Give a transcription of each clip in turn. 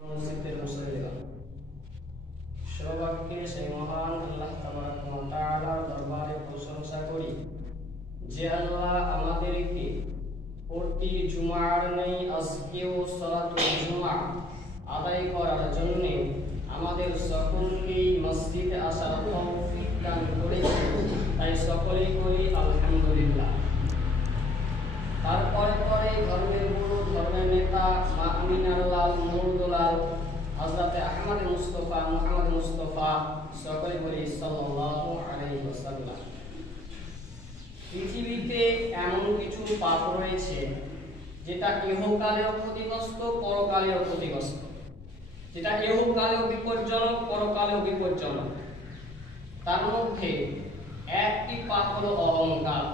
মসজিদের মুসল্লিরা সর্বাগ্রে সেই মহান আল্লাহ তাবারক ওয়া তাআলার দরবারে প্রশংসা করি যে আল্লাহ আমাদেরকে প্রতি জুমার নেই আজকেও সালাতুল জুমা আদায় করার জন্য আমাদের সকলকে মসজিদে আসার তৌফিক দান করেছেন। তাই সকলেই করি আলহামদুলিল্লাহ। তারপরে ধর্মের গুরু, ধর্মের নেতা মা আমিনার লাল নুরুল হযরতে আহমদ মুস্তাফা মুহাম্মদ মুস্তাফা সকলে বলি সাল্লাল্লাহু আলাইহি ওয়াসাল্লাম। পৃথিবীতে এমন কিছু পাপ রয়েছে যেটা ইহকালেও ক্ষতিগ্রস্ত, পরকালেও ক্ষতিগ্রস্ত, যেটা ইহকালেও বিপজ্জনক, পরকালেও বিপজ্জনক। তার মধ্যে একটি পাপ হলো অহংকার।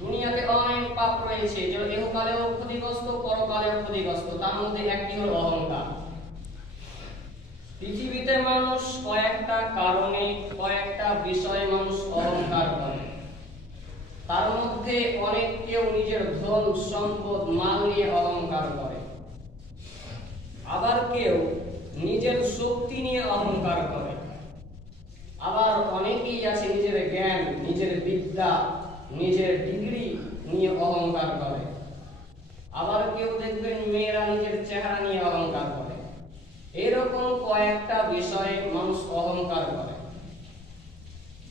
দুনিয়াতে অনেক পাপ রয়েছে যেগুলো ইহকালেও ক্ষতিগ্রস্ত, পরকালেও ক্ষতিগ্রস্ত। তার মধ্যে একটি হলো অহংকার। পৃথিবীতে মানুষ কয়েকটা কারণে, কয়েকটা বিষয়ে মানুষ অহংকার করে। তার মধ্যে অনেক কেউ নিজের ধন সম্পদ মাল নিয়ে অহংকার করে, আবার কেউ নিজের শক্তি নিয়ে অহংকার করে, আবার অনেকেই আছে নিজের জ্ঞান, নিজের বিদ্যা, নিজের ডিগ্রি নিয়ে অহংকার করে। আবার কেউ দেখবেন মেয়েরা নিজের চেহারা নিয়ে অহংকার করে। এরকম কয়েকটা বিষয়ে মানুষ অহংকার করে।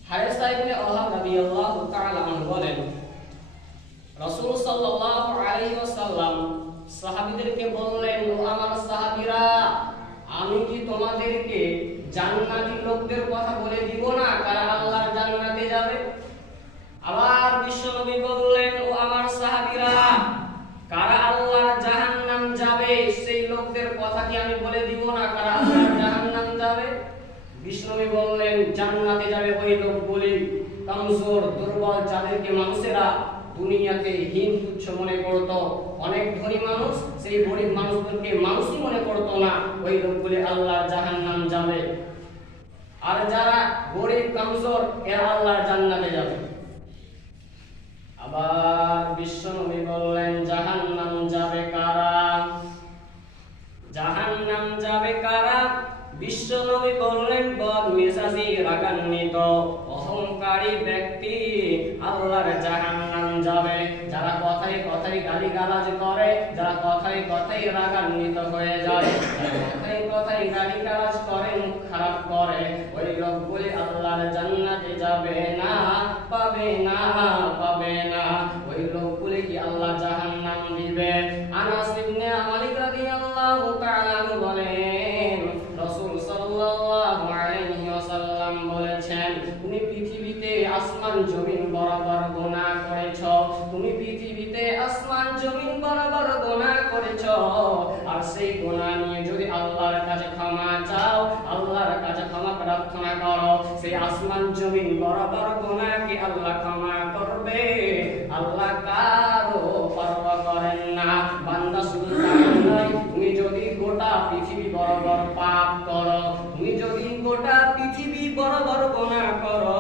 হারেসা ইবনে ওয়াহাব রাদিয়াল্লাহু তাআলা আনহু বলেন, রাসূল সাল্লাল্লাহু আলাইহি ওয়াসাল্লাম সাহাবীদেরকে বললেন, ও আমার সাহাবীরা, আমি কি তোমাদেরকে জান্নাতি লোকদের কথা বলে দিব না কারা আল্লাহর জান্নাতে যাবে? আবার বিশ্বনবী বললেন, ও আমার সাহাবীরা, কারা আল্লাহর জাহান্নাম যাবে সেই লোকদের কথা কি আমি বলে দিব না কারা আল্লাহর জাহান্নাম যাবে? বিশ্বনবী বললেন, জান্নাতে যাবে ওই লোকগুলি কমজোর, দুর্বল, যাদেরকে মানুষেরা দুনিয়াতে হীন তুচ্ছ মনে করত। অনেক ধনী মানুষ সেই গরিব মানুষদেরকে মানুষই মনে করত না, ওই লোকগুলি আল্লাহর জাহান্নাম যাবে। আর যারা গরিব কমজোর এরা আল্লাহর জান্নাতে যাবে। আবার বিশ্বনবী বললেন, জাহান্নাম যাবে কারা? জাহান্নাম যাবে কারা? বিশ্বনবী বললেন, বদমেজাজি, রাগান্বিত, অহংকারী ব্যক্তি আল্লাহর জাহান্নাম যাবে। যারা কথায় কথায় গালিগালাজ করে, যারা কথায় কথায় রাগান্বিত হয়ে যায়, যারা কথায় কথায় গালিগালাজ করে, মুখ খারাপ করে, ওই লোকগুলি আল্লাহর জান্নাতে যাবে না, পাবে না, পাবে না। ওই লোকগুলি কি আল্লাহ জাহান্নাম দিবে? আনাস ইবনে মালিক রাদিয়াল্লাহু তাআলা আনহু বলেন, রাসূল সাল্লাল্লাহু আলাইহি ওয়াসাল্লাম বলেছেন, তুমি পৃথিবীতে আসমান জমিন বরাবর গুনাহ করেছো, তুমি পৃথিবীতে আসমান জমিন বরাবর গুনাহ করেছো। আর সেই গুনাহ নিয়ে যদি আল্লাহর কাছে ক্ষমা চাও, আল্লাহর কাছে ক্ষমা প্রার্থনা করো, সেই আসমান জমিন বরাবর গুনাহ কি আল্লাহ ক্ষমা করবে? আল্লাহ কারো পরোয়া করেন না। বান্দা শুধু তাই নয়, তুমি যদি গোটা পৃথিবী বরাবর পাপ করো, তুমি যদি গোটা পৃথিবী বরাবর গুনাহ করো,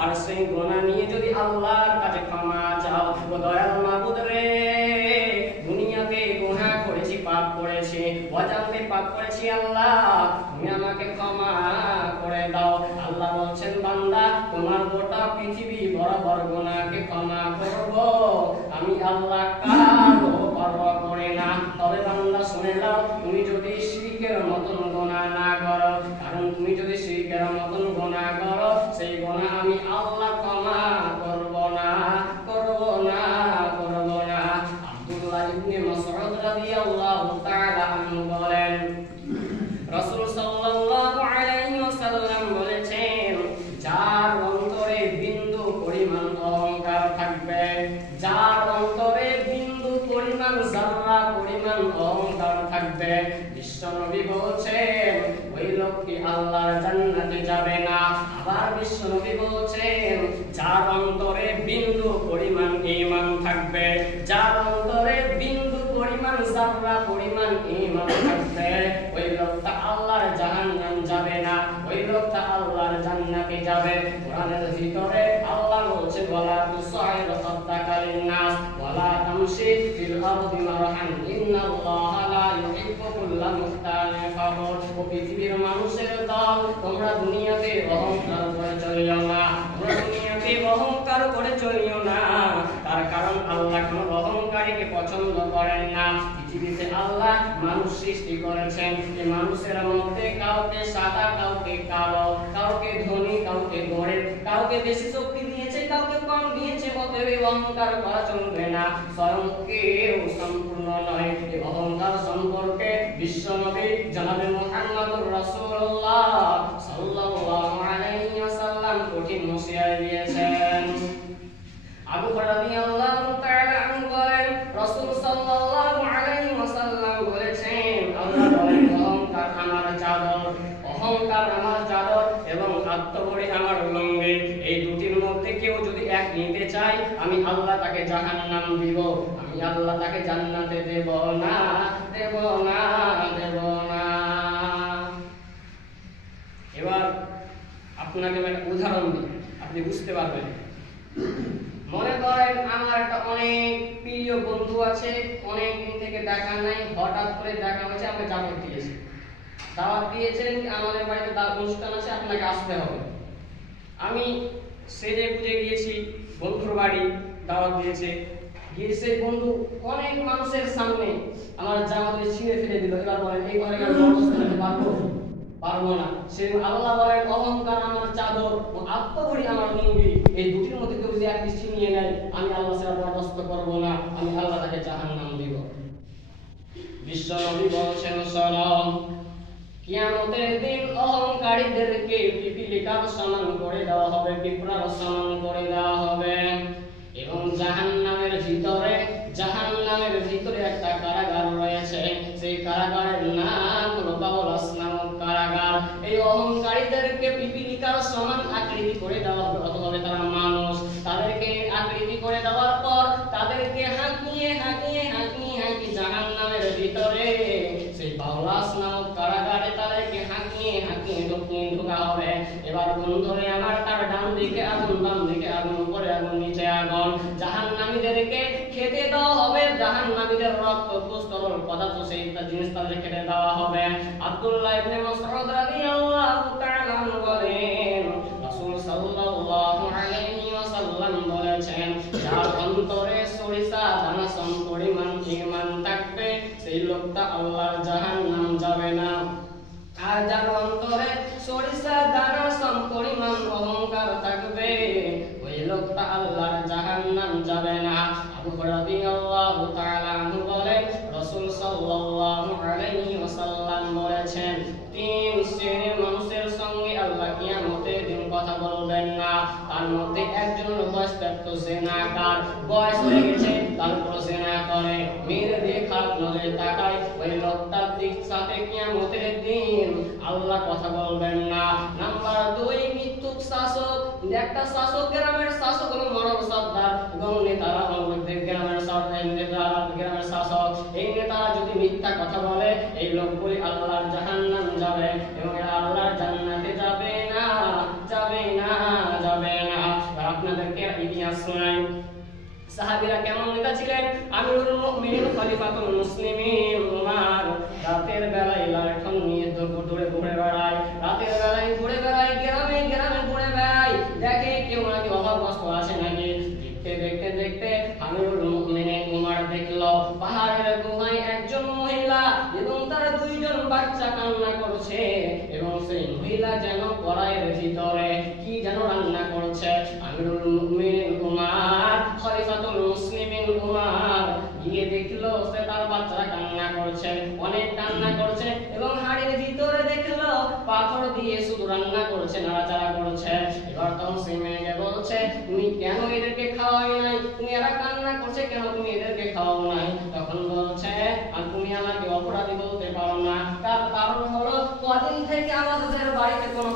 আর সেই গুনাহ নিয়ে যদি আল্লাহর কাছে ক্ষমা চাও, ও দয়াল মাবুদ রে, দুনিয়াতে গুনাহ করেছি, পাপ করেছি, অজান্তে পাপ করেছি, আল্লাহ তুমি আমাকে ক্ষমা করে দাও। আল্লাহ বলছেন, বান্দা তোমার গোটা পৃথিবী বরাবর গুনাহকে ক্ষমা করব, আমি আল্লাহ কারো পরোয়া করি না। তবে বান্দা শুনে নাও, তুমি যদি শিরকের মতন গুনাহ না করো, কারণ তুমি যদি শিরকের মতন গুনাহ করো, সেই গুনাহ আমি আল্লাহ ক্ষমা করব না, করব না, করব না। আব্দুল্লাহ ইবনে মাসউদ রাদিয়াল্লাহু তাআলা আনহু বলেন, রাসূল সাল্লাল্লাহু আলাইহি ওয়াসাল্লাম বলেছেন, যার অন্তরে বিন্দু পরিমাণ অহংকার থাকবে, যার অন্তরে বিন্দু পরিমাণ, যারা পরিমাণ অহংকার থাকবে, বিশ্বনবী বলছেন ওই লোকটি আল্লাহর জান্নাতে যাবে না। আবার বিশ্বনবী বলছেন, যার অন্তরে বিন্দু পরিমাণ ঈমান থাকবে, যার অন্তরে বিন্দু পরিমাণ, যারা পরিমাণ ঈমান থাকবে, ওই লোকটা আল্লাহর জাহান্নাম যাবে না, ওই লোকটা আল্লাহর জান্নাতে যাবে। কোরআনের ভিতরে আল্লাহ বলছে, ওয়ালা তুসাইর খাদ্দাকা লিন-নাস ওয়ালা তামশি ফিল আরদি মারহান ইন্নাল্লাহা লা ইউহিব্বু কুল্লা মুখতারিন ফাখর। ও পৃথিবীর মানুষের দল, তোমরা দুনিয়াতে অহংকার করে চলিও না, তোমরা দুনিয়াতে অহংকার করে চলিও না। তার কারণ আল্লাহ কোনো অহংকারীকে পছন্দ করেন না। পৃথিবীতে আল্লাহ মানুষ সৃষ্টি করেছেন, এই মানুষের মধ্যে কাউকে সাদা, কাউকে কালো, কাউকে ধনী, কাউকে গরিব, কাউকে বেশি শক্তি দিয়েছে, কাউকে কম দিয়েছে। অতএব অহংকার করা চলবে না, স্বয়ং কেউ সম্পূর্ণ নয়। এই অহংকার সম্পর্কে বিশ্বনবী জনাবে মুহাম্মদুর রাসূলুল্লাহ সাল্লাল্লাহু আলাইহি ওয়াসাল্লাম কঠিন হুঁশিয়ার দিয়েছেন। আবু হুরায়রা রাদিয়াল্লাহু তাআলা আনহু বলেন, রাসূল সাল্লাল্লাহু আলাইহি ওয়াসাল্লাম বলেছেন, আল্লাহ বলেন, অহংকার আমার চাদর, অহংকার আমার চাদর এবং আত্মভরি আমার লুঙ্গি। এই দুটির মধ্যে কেউ যদি এক নিতে চায়, আমি আল্লাহ তাকে জাহান্নাম দিব, আমি আল্লাহ তাকে জান্নাতে দেব না, দেব না, দেব না। এবার আপনাকে আমি একটা উদাহরণ দিই, আপনি বুঝতে পারবেন। মনে করেন আমার একটা অনেক প্রিয় বন্ধু আছে, অনেক দিন থেকে দেখা নাই, হঠাৎ করে দেখা হয়েছে, আমাকে দাওয়াত দিয়েছে। দাওয়াত দিয়েছেন, আমাদের বাড়িতে অনুষ্ঠান আছে, আপনাকে আসতে হবে। আমি সেজে গুজে গিয়েছি বন্ধুর বাড়ি, দাওয়াত দিয়েছে, গিয়ে সেই বন্ধু অনেক মানুষের সামনে আমার জামা ধরে ছিঁড়ে ফেলে দিল। এবার বলেন, এই ঘরে আমি অবস্থান করতে পারবো? পারবো না। সে আল্লাহ বলেন, অহংকার আমার চাদর ও আত্মভরি আমার লুঙ্গি। এই দুটির মধ্যে কেউ যদি একটি ছিনিয়ে নেয়, আমি আল্লাহ সেটা বরদাস্ত করবো না, আমি আল্লাহ তাকে জাহান্নাম দিব। বিশ্বনবী বলেছেন, শোনো, কিয়ামতের দিন অহংকারীদেরকে পিপীলিকার সমান করে দেওয়া হবে, পিঁপড়ার সমান করে দেওয়া হবে। এবং জাহান্নামের ভিতরে একটা কারাগার রয়েছে, সেই কারাগারের নাম হলো বাউলাস নামক কারাগার। এই অহংকারীদেরকে পিপীলিকার সমান আকৃতি করে দেওয়া হবে, অথবা তারা মানুষ। তাদেরকে আকৃতি করে দেওয়ার পর তাদেরকে হাঁকিয়ে জাহান্নামের ভিতরে সেই বাউলাস নামক কারাগারে তাদেরকে হাঁকিয়ে ঢোকা হবে। এবার বন্ধুরে আমার, তার ডান দিকে আগুন, বাম দিকে আগুন, উপরে আগুন, নিচে আগুন। জাহান্নামীদেরকে খেতে দেওয়া হবে, জাহান্নামীদের রক্ত, তরল পদার্থ, সেই জিনিস তাদের খেতে দেওয়া হবে। আব্দুল্লাহ ইবনে মাসউদ রাদিয়াল্লাহু তাআলা আনহু বলেন, রাসূল সাল্লাল্লাহু আলাইহি ওয়াসাল্লাম বলেছেন, যার অন্তরে সরিষা দানা সম পরিমাণ ঈমান থাকবে, সেই লোকটা আল্লাহর জাহান্নাম যাবে না। আর যার অন্তরে সরিষা দানা সম পরিমাণ অহংকার থাকবে, ওই লোকটা আল্লাহর জাহান্নাম যাবে না। আবু হুরায়রা রাদিয়াল্লাহু তাআলা আনহু বলেন, রাসূল সাল্লাল্লাহু আলাইহি ওয়াসাল্লাম বলেছেন, তিন শ্রেণীর মানুষের সঙ্গে আল্লাহ কিয়ামতের দিন কথা বলবেন না। তার মধ্যে একজন বয়স্ক জিনাকার, বয়স হয়ে গেছে, তারপর জিনা করে, মেয়ের দিকে খারাপ নজরে তাকায়, ওই লোকটার দিক সাথে কিয়ামতের দিন আল্লাহ কথা বলবেন না। নাম্বার 2, মিথ্যুক শাসক। একটা শাসক, গ্রামের শাসক এবং মানব সর্দার এবং নেতারা, গ্রামের শাসক, এই নেতারা যদি মিথ্যা কথা বলে, এই লোকগুলি আল্লাহর জাহান্নাম যাবে এবং আল্লাহর জান্নাতে যাবে না, যাবে না, যাবে না। আপনাদেরকে ইতিহাস শোনাই, সাহাবীরা কেমন নেতা ছিলেন। আমিরুল মুমিনিন খলিফাতুল মুসলিমিন উমর রাতের বেলায় লাঠি নিয়ে দৌড়ে বেড়ায়, রাতের বেলায় ঘুরে বেড়ায়, গ্রামে ঘুরে বেড়ায়, দেখে কেউ নাকি অভাবগ্রস্ত আছে নাকি। দেখতে আমিরুল মুমিনিন উমর দেখলো পাহাড়ের গুহায় একজন মহিলা এবং তার দুইজন বাচ্চা কান্না করছে, এবং সেই মহিলা যেন কড়াইয়ের ভিতরে কি যেন রান্না করছে। আমিরুল মুমিনিন উমর, খলিফাতুল মুসলিমিন উমর গিয়ে দেখলো সে তার বাচ্চারা কান্না করছে, অনেক কান্না করছে, এবং হাড়ির ভিতরে দেখলো পাথর দিয়ে শুধু রান্না করছে, নাড়াচাড়া করছে। এবার তখন সেই মেয়েকে বলছে, তুমি কেন এদেরকে খাওয়াই নাই? তুমি এরা কান্না করছে কেন, তুমি এদেরকে খাওয়াও নাই? তখন বলছে, আর তুমি আমাকে অপরাধী বলতে পারো না, তার কারণ হলো কদিন থেকে আমাদের বাড়িতে কোনো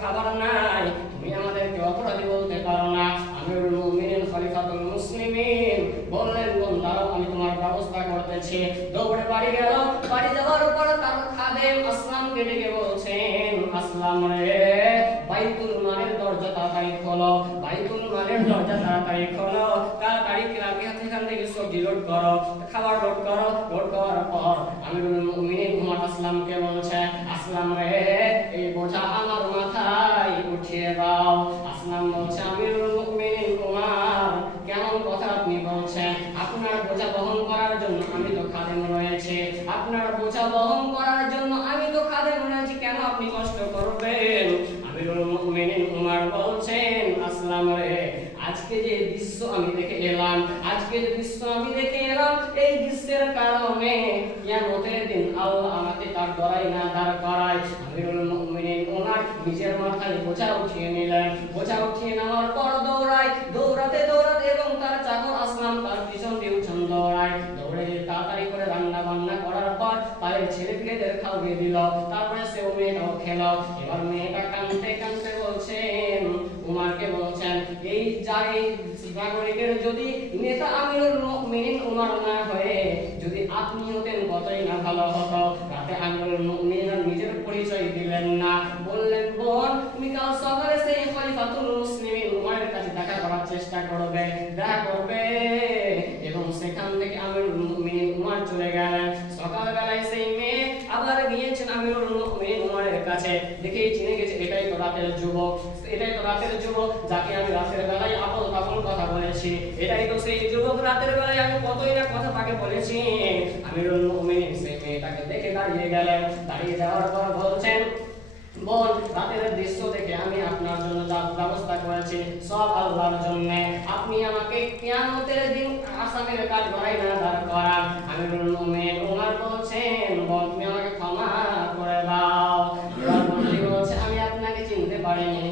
খাবার নাই, তুমি আমাদেরকে অপরাধী বলতে পারো না। আমিরুল মুমিনিন খলিফাতুল মুসলিমিন বললেন, দাঁড়াও, আমি তোমার ব্যবস্থা করতেছি। দৌড়ে বাড়ি গেল, বাড়ি যাওয়ার পর তার খাদেম আসলামকে ডেকে বলছেন, আসলাম রে, বাইতুল মালের দরজা তাড়াতাড়ি খোলো, তাড়াতাড়ি তাড়াতাড়ি এখান থেকে সবজি লোড করো, খাবার লোড করার পর আমিরুল মুমিনিন উমর আসলামকে বলছে, আসলাম রে, এই বোঝা আমার মাথায় উঠিয়ে দাও। আসলাম বলছে, আমিরুল মুমিনিন উমর, কেমন কথা আপনি বলছেন? আপনার বোঝা বহন করার জন্য আমি তো খাদেম রয়েছে, আপনার বোঝা বহন করার জন্য আমি তো খাদেম রয়েছে, কেন আপনি কষ্ট করবেন? আমিরুল মুমিনিন উমর বলছেন, আসলাম রে, আজকে যে দৃশ্য আমি দেখে এলাম, এই দৃশ্যের কারণে কিয়ামতের দিন আল্লাহ আমাকে তার দরাই না দাঁড় করায়। আমিরুল মুমিনিন উমর নিজের মাথায় বোঝা উঠিয়ে নিলেন। বোঝা উঠিয়ে নেওয়ার পর দৌড়াতে এবং তার চাকর আসলাম তার পিছন দৌড়ায়। দৌড়ে তাড়াতাড়ি করে রান্না বান্না করার পর তাদের ছেলে পেলেদের খাওয়িয়ে দিল। তারপরে সে মেয়েটাও খেলো। এবার মেয়েটা কাঁদতে বলছেন, উমরকে বলছেন, এই নাগরিকের যদি নেতা আমিরুল মুমিনিন উমর না হয়ে যদি আপনি হতেন কতই না ভালো হতো। রাতে আমিরুল মুমিনিন নিজের পরিচয় দিলেন না, বললেন, বোন, তুমি কাল সকালে সেই খলিফাতুল মুসলিমিন উমরের কাছে দেখা করার চেষ্টা করবে, এবং সেখান থেকে আমিরুল মুমিনিন উমর চলে গেলেন। সকালবেলায় সেই মেয়ে আবার গিয়েছেন আমিরুল মুমিনিন উমরের কাছে। দেখেই চিনে গেছে এটাই তো রাতের যুবক, যাকে আমি রাতের বেলায় আপন তাপন কথা বলেছি, এটাই তো সেই যুবক, রাতের বেলায় আমি কতই না কথা তাকে বলেছি। আমিরুল মুমিনিন সেই মেয়েটাকে দেখে দাঁড়িয়ে গেলেন। দাঁড়িয়ে যাওয়ার পর বলছেন, বোন, রাতের দৃশ্য দেখে আমি আপনার জন্য যা ব্যবস্থা করেছি সব আল্লাহর জন্য। আপনি আমাকে কিয়ামতের দিন আসামের কাজ করাই না দাঁড় করান। আমিরুল মুমিনিন উমর বলছেন, বোন, তুমি আমাকে ক্ষমা করে দাও। এবার বন্ধু বলছে, আমি আপনাকে চিনতে পারিনি,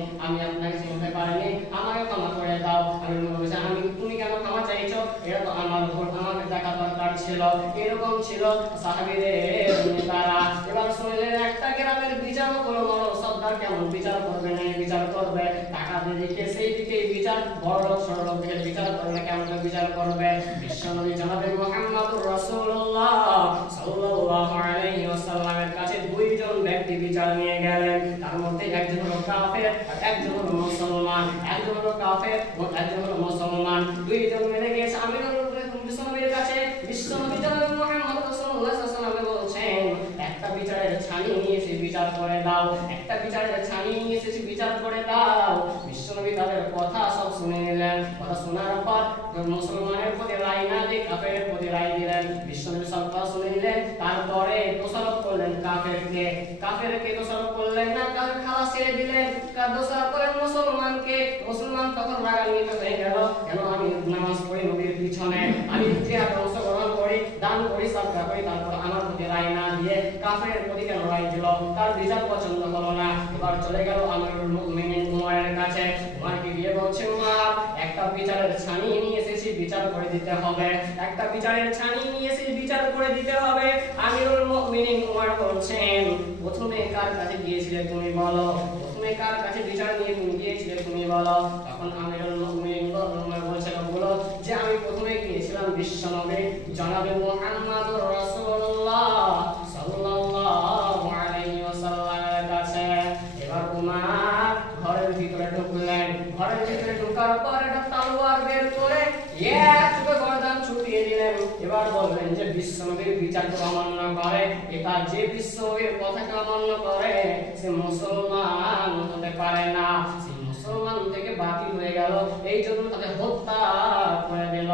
আমাকে ক্ষমা করে দাও। আমিরুল মুমিনিন বলছে, তুমি কেন ক্ষমা চাইছো? এটা তো আমার ভুল, আমাকে দেখা দরকার ছিল। এরকম ছিল সাহাবীদের নেতারা। এবার শুনলেন একটা গ্রামের বিচারক হলো বড় সর্দার, কেমন বিচার করবে না বিচার করবে, টাকা দিকে সেই দিকে বিচার, বড় লোক ছোট লোক দিকে বিচার করবে, কেমন বিচার করবে? বিশ্বনবী জনাবে মুহাম্মদুর রাসূলুল্লাহ সাল্লাল্লাহু আলাইহি ওয়াসাল্লামের কাছে দুইজন ব্যক্তি বিচার নিয়ে গেলেন। তার মধ্যে একজন হলো কাফের আর একজন হলো মুসলমান। একজন হলো কাফের ও একজন হলো মুসলমান। দুইজন মিলে গিয়েছে আমিরুল বিশ্বনবীর কাছে। বিশ্বনবী জনাবে মুহাম্মদ রাসূলুল্লাহ সাল্লাল্লাহু আলাইহি ওয়াসাল্লাম বলছেন, একটা বিচারের ছানি নিয়ে এসে বিচার করে দাও, বিচার করে দাও। বিশ্বনবী তাদের কথা সব শুনে নিলেন। কথা শোনার পর মুসলমানের প্রতি রায় না দিয়ে কাফেরের প্রতি রায় দিলেন। বিশ্বনবী সব কথা শুনে নিলেন। তারপরে দোষারোপ করলেন কাফেরকে দোষারোপ করলেন না, কারণ খালাস ছেড়ে দিলেন। দোষারোপ করেন মুসলমানকে। মুসলমান তখন রাগান্বিত হয়ে গেল, কেন আমি নামাজ পড়ি নবীর পিছনে, আমি জিহাদে অংশগ্রহণ করি, দান করি, সাদকা করি, তারপর আমার প্রতি রায় না দিয়ে কাফেরের প্রতি কেন রায় দিল? তার বিচার পছন্দ হলো না। এবার চলে গেল আমিরুল মুমিনিন উমরের কাছে। উমরকে গিয়ে বলছে, উমর, একটা বিচারের ছানি নিয়ে এসেছি, বিচার করে দিতে হবে। আমিরুল মুমিনিন উমর বলছেন, প্রথমে কার কাছে গিয়েছিলে তুমি বলো, কার কাছে বিচার নিয়ে তুমি গিয়েছিলে তুমি বলো। তখন আমিরুল মুমিনিন উমর বলছিল, বলো যে আমি প্রথমে গিয়েছিলাম বিশ্বনবী জনাবে মুহাম্মদুর রাসূলুল্লাহ সাল্লাল্লাহু আলাইহি ওয়াসাল্লামের কাছে। এবার উমর ঘরের ভিতরে ঢুকলেন। ঘরের ভিতরে ঢোকার পর একটা তলোয়ার বের করে এক চুকে গর্দান ছুটিয়ে দিলেন। এবার বললেন যে বিশ্বনবীর বিচারকে অমান্য করে, এটা যে বিশ্বনবীর কথাকে অমান্য করে সে মুসলমান হতে পারে না, সে মুসলমান থেকে বাতিল হয়ে গেল, এই জন্য তাকে হত্যা করে দিল।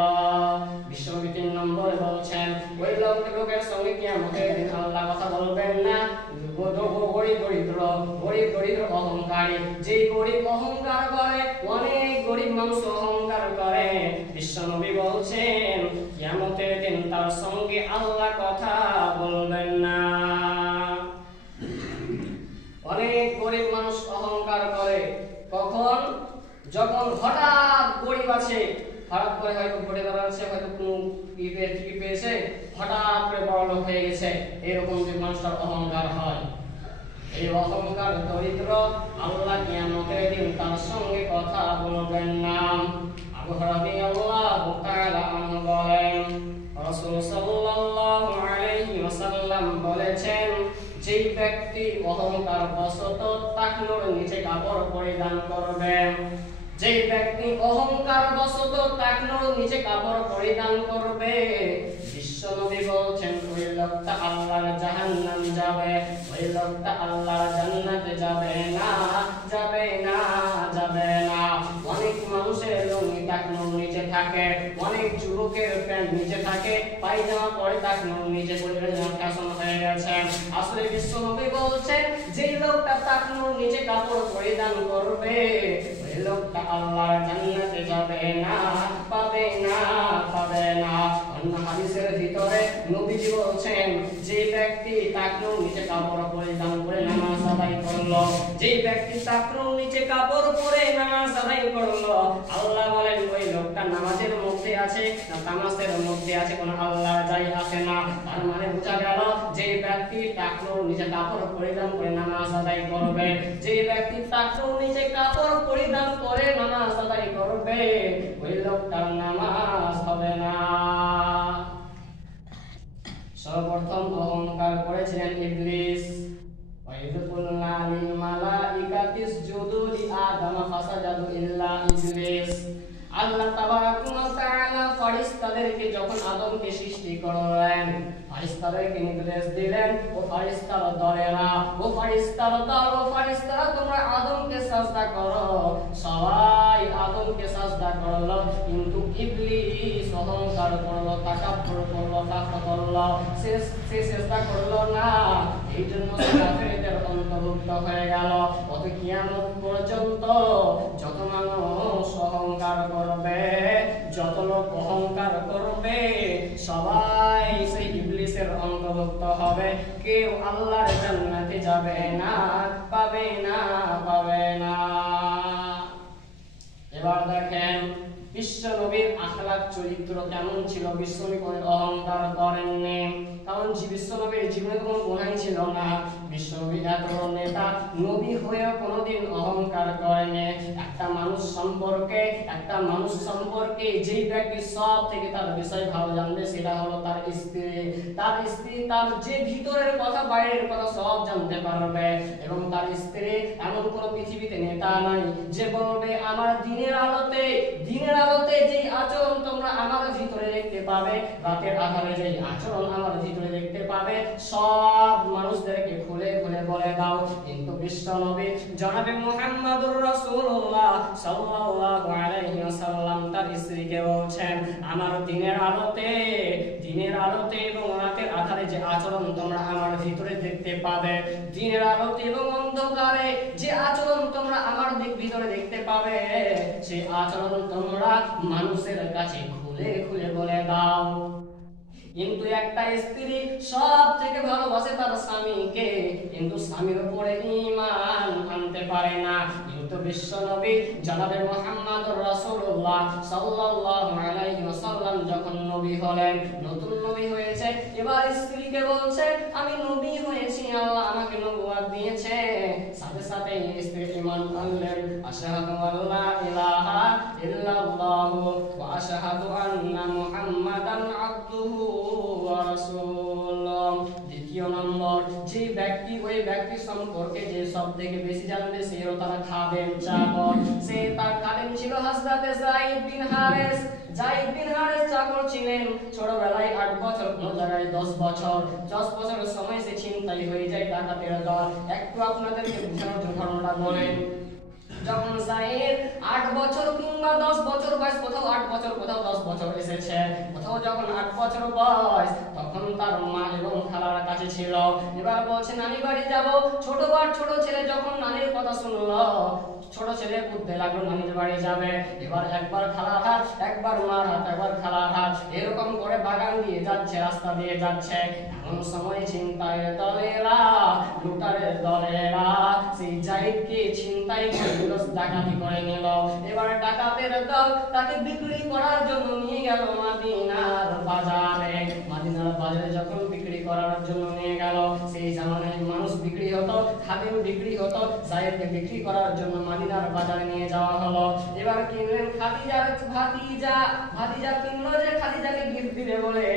বিশ্বনবী 3 নম্বরে বলছেন, ওই লোকের সঙ্গে কিয়ামতের দিন আল্লাহ কথা বলবেন না। গরিব দরিদ্র অহংকারী, যে গরিব অহংকার করে, অনেক গরিব মানুষ অহংকার করে, বিশ্বনবী বলছেন কিয়ামতের দিন তার সঙ্গে আল্লাহ কথা বলবেন না। অনেক গরিব মানুষ অহংকার করে কখন? যখন হঠাৎ গরিব আছে, হঠাৎ করে হয়তো ঘটে দাঁড়াচ্ছে, হয়তো কোনো কি পেয়েছে, হঠাৎ করে বড় লোক হয়ে গেছে, এরকম যে মানুষটার অহংকার হয়, এই অহংকার দরিদ্র আল্লাহ কিয়ামতের দিন তার সঙ্গে কথা বলবেন না। আবু রাদিয়াল্লাহু তাআলা আনহু বলেন, রাসূল সাল্লাল্লাহু আলাইহি ওয়াসাল্লাম বলেছেন, যে ব্যক্তি অহংকার বশত টাকনোর নিচে কাপড় পরিধান করবে, যে ব্যক্তি অহংকার বশত টাকনোর নিচে কাপড় পরিধান করবে, বিশ্বনবী বলছেন ওই লোকটা আল্লাহর জাহান্নাম যাবে, ওই লোকটা আল্লাহর জান্নাতে যাবে না, যাবে না, যাবে না। অনেক মানুষের লুঙ্গি টাকনুর নিচে থাকে, অনেক যুবকের প্যান্ট নিচে থাকে, পায়জামা পরে টাকনুর নিচে পড়ে ফ্যাশন হয়ে গেছে। আসলে বিশ্বনবী বলছেন যেই লোকটা টাকনুর নিচে কাপড় পরিধান করবে ওই লোকটা আল্লাহর জান্নাতে যাবে না, পাবে না, পাবে না। অন্য হাদিসের ভিতরে নবীজি বলছেন যে ব্যক্তি টাকনুর নিচে কাপড় পরিধান করে নামাজ আদায় করলো, যে ব্যক্তি টাকনুর নিচে কাপড় পরে নামাজ আদায় করলো, আল্লাহ বলেন ওই লোকটা নামাজের মধ্যে আছে না তামাশের মধ্যে আছে, কোনো আল্লাহর যাই আসে না। তার মানে বোঝা গেল যে ব্যক্তি টাকনুর নিচে কাপড় পরিধান করে নামাজ আদায় করবে, যে ব্যক্তি টাকনুর নিচে কাপড় পরিধান করে নামাজ আদায় করবে ওই লোকটার নামাজ হবে না। সর্বপ্রথম অহংকার করেছিলেন ইবলিস। وَإِذْ قُلْنَا لِلْمَلَائِكَةِ اسْجُدُوا لِآدَمَ فَسَجَدُوا إِلَّا إِبْلِيسَ। আল্লাহ তাবারাক ওয়া তাআলা ফেরেশতাদেরকে যখন আদমকে সৃষ্টি করলেন, ফেরেশতাদেরকে নির্দেশ দিলেন ও ফেরেশতার দলেরা, ও ফেরেশতার দল, ও ফেরেশতারা তোমরা আদমকে সাজদা করো। সবাই আদমকে সাজদা করলো, কিন্তু ইবলিস অহংকার করলো, তাকাব্বুর করলো, ফাখর করলো, সে সাজদা করলো না। এই জন্য সে কাফেরদের অন্তর্ভুক্ত হয়ে গেল। অত কিয়ামত পর্যন্ত যত মানুষ অহংকার করবে, যত লোক অহংকার করবে, সবাই সেই ইবলিসের অন্তর্ভুক্ত হবে, কেউ আল্লাহর জান্নাতে যাবে না, পাবে না, পাবে না। এবার দেখেন বিশ্বনবীর আখলাক চরিত্র কেমন ছিল। বিশ্বনবী কোনো অহংকার করেননি, কারণ বিশ্বনবীর জীবনে কোনো গুনাহ ছিল না। বিশ্বনবী এত বড় নেতা, নবী হয়েও কোনোদিন অহংকার করেনি। একটা মানুষ সম্পর্কে যেই ব্যক্তি সব থেকে তার বিষয় ভালো জানবে সেটা হলো তার স্ত্রী। তার স্ত্রী তার যে ভিতরের কথা বাইরের কথা সব জানতে পারবে, এবং তার স্ত্রী এমন কোনো পৃথিবীতে নেতা নাই যে বলবে আমার দিনের আলোতে যে আচরণ তোমরা আমার ভিতরে দেখতে পাবে, রাতের আধারে যে আচরণ আমার ভিতরে দেখতে পাবে, সব মানুষদেরকে খুলে খুলে বলে দাও। কিন্তু বিশ্বনবী জনাবে মুহাম্মদুর রাসূলুল্লাহ সাল্লাল্লাহু আলাইহি ওয়াসাল্লাম তার স্ত্রীকে বলছেন আমার দিনের আলোতে এবং রাতের আধারে যে আচরণ তোমরা আমার ভিতরে দেখতে পাবে, দিনের আলোতে এবং অন্ধকারে যে আচরণ তোমরা আমার ভিতরে দেখতে পাবে, সেই আচরণ তোমরা মানুষের কাছে খুলে খুলে বলে দাও। কিন্তু একটা স্ত্রী সব থেকে ভালোবাসে তার স্বামীকে, কিন্তু স্বামীর উপরে ঈমান আনতে পারে না। কিন্তু বিশ্বনবী জনাবে মুহাম্মদুর রাসূলুল্লাহ সাল্লাল্লাহু আলাইহি ওয়াসাল্লাম যখন নবী হলেন, নতুন নবী হয়েছে, এবার স্ত্রীকে বলছে আমি নবী হয়েছি, আল্লাহ আমাকে নবুয়ত দিয়েছে। সাথে সাথে স্ত্রী ঈমান আনলেন, আশহাদু আল্লা ইলাহা ইল্লাল্লাহু ওয়া আশহাদু আন্না মুহাম্মাদান আবদুহু ওয়া রাসূলুহু। দ্বিতীয় নম্বর, যে ব্যক্তি ওই ব্যক্তি সম্পর্কে যে সব থেকে বেশি জানবে সে হলো তার খাদেম, চাকর। সে তার খাদেম ছিল হযরতে যায়েদ বিন হারিস। যায়েদ বিন হারিস চাকর ছিলেন। ছোটবেলায় 8 বছর, কোন জায়গায় 10 বছর বছরের সময় সে ছিনতাই হয়ে যায় ডাকাতের দল। একটু আপনাদেরকে বোঝানোর জন্য ঘটনাটা বলেন। যখন যায়েদ 8 বছর কিংবা 10 বছর বয়স, কোথাও 8 বছর কোথাও 10 বছর এসেছে, কোথাও যখন 8 বছর বয়স তখন তার মা এবং খালার কাছে ছিল। এবার বলছে নানি বাড়ি যাব। ছোট ছেলে যখন নানির কথা শুনলো, ছোট ছেলে বুঝতে লাগলো নানির বাড়ি যাবে। এবার একবার খালার হাত, একবার মার হাত, একবার খালার হাত, এরকম করে বাগান দিয়ে যাচ্ছে, রাস্তা দিয়ে যাচ্ছে। এমন সময় ছিনতাইয়ের দলেরা, লুটারের দলেরা সেই যায়েদকে ছিনতাই করে ডাকাতি করে নিল। এবার ডাকাতের দল তাকে বিক্রি করার জন্য নিয়ে গেল মাদিনার বাজারে। মাদিনার বাজারে যখন বিক্রি করার জন্য নিয়ে গেল। সেই জামানায় মানুষ বিক্রি হতো, খাদিম বিক্রি হতো, যায়েদকে বিক্রি করার জন্য মদিনার বাজারে নিয়ে যাওয়া হলো। এবার কিনলেন খাদিজার ভাতিজা কিনলো যে খাদিজাকে গিফট দিবে বলে,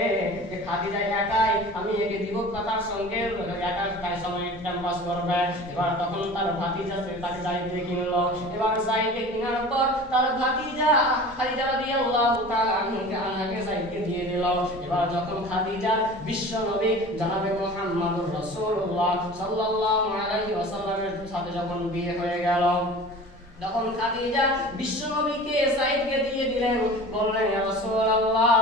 যে খাদিজা একাই আমি একে দিব, তার সঙ্গে একা তার সময় টাইম পাস করবে। এবার তখন তার ভাতিজা তাকে যায়েদকে কিনলো। এবার যায়েদকে কেনার পর তার ভাতিজা খাদিজা রাদিয়াল্লাহু তাআলা আনহাকে যায়েদকে দিয়ে দিল। এবার যখন খাদিজা বিশ্ব নবী জনাবে মুহাম্মদুর রাসূলুল্লাহ সাল্লাল্লাহু আলাইহি ওয়াসাল্লামের সাথে যখন বিয়ে হয়ে গেল, তখন খাদিজা বিশ্ব নবীকে যায়েদকে দিয়ে দিলেন। বললেন ইয়া রাসূলুল্লাহ,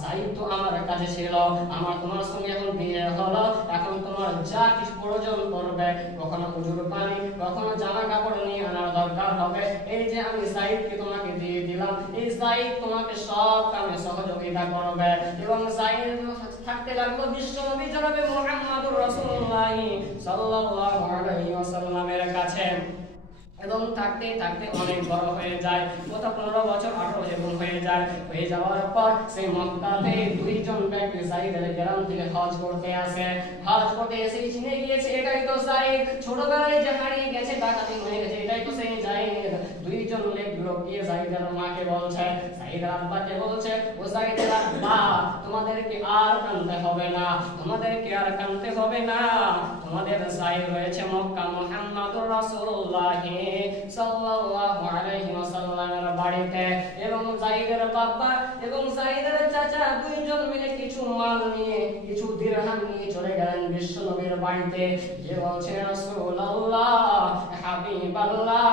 যায়েদ তো আমার কাছে ছিল, আমার তোমার সঙ্গে এখন বিয়ে হলো, এখন তোমার যা কিছু প্রয়োজন পড়বে, কখনো উজুর পানি, কখনো জামা কাপড় নিয়ে আনার দরকার হবে, এই যে আমি যায়েদকে তোমাকে দিয়ে দিলাম, এই যায়েদ তোমাকে সব কামে সহযোগিতা করবে। এবং যায়েদ থাকতে লাগলো বিশ্ব নবী জনাবে মুহাম্মদুর রাসূলুল্লাহ সাল্লাল্লাহু আলাইহি ওয়াসাল্লামের কাছে। এবং থাকতে থাকতে অনেক বড় হয়ে যায়, কত 15 বছর 18 যেমন হয়ে যায়। হয়ে যাওয়ার পর সেই মক্কাতে দুইজন ব্যক্তি যায়েদের গ্রাম থেকে হজ করতে আসে। হজ করতে এসে চিনে গিয়েছে এটাই তো যায়েদ, ছোটবেলায় যে হারিয়ে গেছে, ডাকাতি হয়ে গেছে, এটাই তো সেই যায়েদ। দুইজন লোক গিয়ে যায়েদের মাকে বলছে, যায়েদের আব্বাকে বলছে, ও যায়েদের আব্বা, তোমাদেরকে আর কাঁদতে হবে না, তোমাদেরকে আর কাঁদতে হবে না, তোমাদের যায়েদ রয়েছে মক্কা মুহাম্মদুর রাসূলুল্লাহ সাল্লাল্লাহু আলাইহি ওয়াসাল্লামের বাড়িতে। এবং যায়েদের বাবা এবং যায়েদের চাচা দুইজন মিলে কিছু মাল নিয়ে, কিছু দিরহাম নিয়ে চলে গেলেন বিশ্ব নবীর বাড়িতে। যে বলছে রাসূলুল্লাহ, হাবিবাল্লাহ,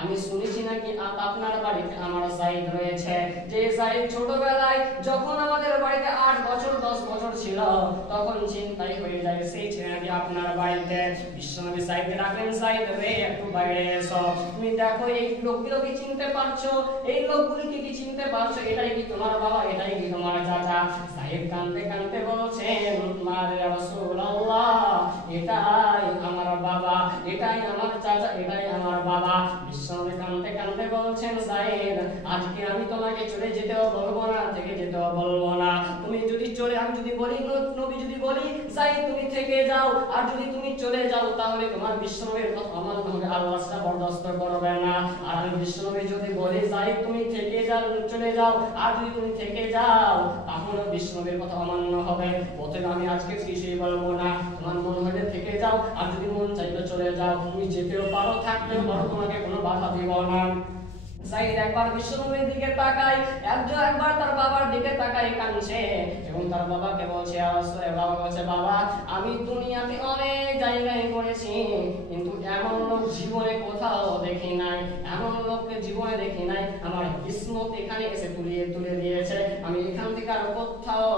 আমি শুনেছি নাকি আপনার বাড়িতে আমার যায়েদ রয়েছে, যে যায়েদ ছোটবেলায় যখন আমাদের বাড়িতে 8 বছর 10 বছর ছিল, তখন চিন্তাই হয়ে যায় সেই ছেলে নাকি আপনার বাড়িতে। বিশ্ব নবী যায়েদকে ডাকলেন, যায়েদ রে একটু বাইরে এসো, তুমি দেখো এই লোকগুলোকে চিনতে পারছো, এই লোকগুলিকে কি চিনতে পারছো, এটাই কি তোমার বাবা, এটাই কি তোমার চাচা? যায়েদ কাঁদতে কাঁদতে বলছেন, মারে রাসূলুল্লাহ, এটাই আমার বাবা, এটাই আমার চাচা, এটাই আমার বাবা। বিশ্বনবী কাঁদতে কাঁদতে বলছেন, যায়েদ, আজকে আমি তোমাকে চলে যেতেও বলবো না, থেকে যেতেও বলবো না। তুমি যদি চলে, আমি যদি বলি, নবী যদি বলি যায়েদ তুমি থেকে যাও, আর যদি তুমি চলে যাও, তাহলে তোমার বিশ্বনবীর কথা অমান্য হবে, আল্লাহ তা বরদাস্ত করবে না। আর আমি বিশ্বনবী যদি বলি যায়েদ তুমি থেকে যাও, চলে যাও, আর যদি তুমি থেকে যাও, তাহলে বিশ্বনবীর কথা অমান্য হবে। অতএব আমি আজকে কিছুই বলবো না, তোমার মন হলে থেকে যাও, আর যদি মন চাইলে চলে যাও, তুমি যেতেও পারো, থাকতেও পারো, তোমাকে কোনো বাধা দিব না। যায়েদ একবার বিশ্বনবীর দিকে তাকায়, একবার তার বাবার দিকে তাকায়, কাঁদছে এবং তার বাবাকে বলছে, বাবা বলছে, বাবা, আমি দুনিয়াতে অনেক জায়গায় ঘুরেছি, কিন্তু এমন লোক জীবনে কোথাও দেখি নাই, এমন লোককে জীবনে দেখি নাই, আমার কিসমত এখানে এসে তুলে দিয়েছে, আমি এখান থেকে আর কোথাও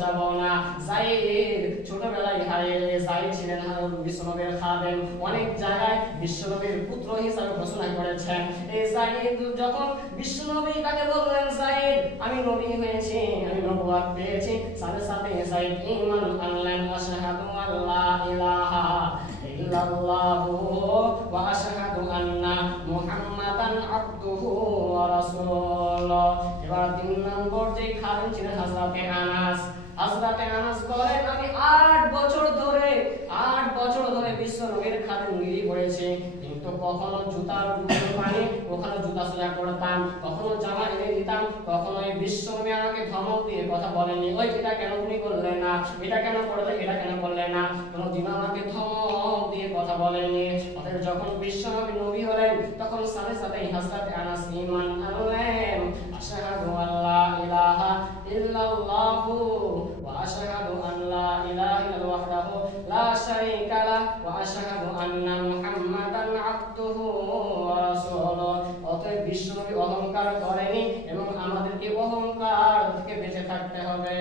যাব না। যায়েদ ছোটবেলায় হারিয়ে, যায়েদ ছিলেন বিশ্বনবীর খাদেম, অনেক জায়গায় বিশ্বনবীর পুত্র হিসাবে ঘোষণা করেছেন। এই যায়েদ যখন বিশ্বনবী তাকে বললেন, যায়েদ আমি নবী হয়েছি, আমি নবুয়ত পেয়েছি, সাথে সাথে যায়েদ ঈমান আনলেন, আশহাদু আল্লা ইলাহা ইল্লাল্লাহু ওয়া আশহাদু আন্না মুহাম্মাদান আবদুহু ওয়া রাসূলুহু। এবার 3 নম্বর যে খাদেম ছিলেন হযরতে আনাস। হযরতে আনাস বলেন, আমি 8 বছর ধরে বিশ্বনবীর খাদেমগিরি করেছি, কিন্তু কখনো জুতার পানি, কখনো জুতা সোজা করতাম, কখনো জামা এনে দিতাম, কখনো বিশ্বনবী আমাকে ধমক দিয়ে কথা বলেনি, ওই এটা কেন তুমি করলে না, এটা কেন করলে, এটা কেন করলে না, কোনোদিন আমাকে ধমক দিয়ে কথা বলেনি। অতএব যখন বিশ্বনবী নবী হলেন, তখন সাথে সাথে হযরতে আনাস ঈমান আনলেন, আশহাদু আল্লা ইলাহা ইল্লাল্লাহু ওয়া আশহাদু আল্লা ইলাহা ইল্লাল্লাহু ওয়াহদাহু লা শারীকা লাহু ওয়া আশহাদু আন্না মুহাম্মাদান আবদুহু ওয়া রাসূলুহু। অতএব বিশ্বনবী অহংকার করেনি এবং আমাদেরকে অহংকার থেকে বেঁচে থাকতে হবে।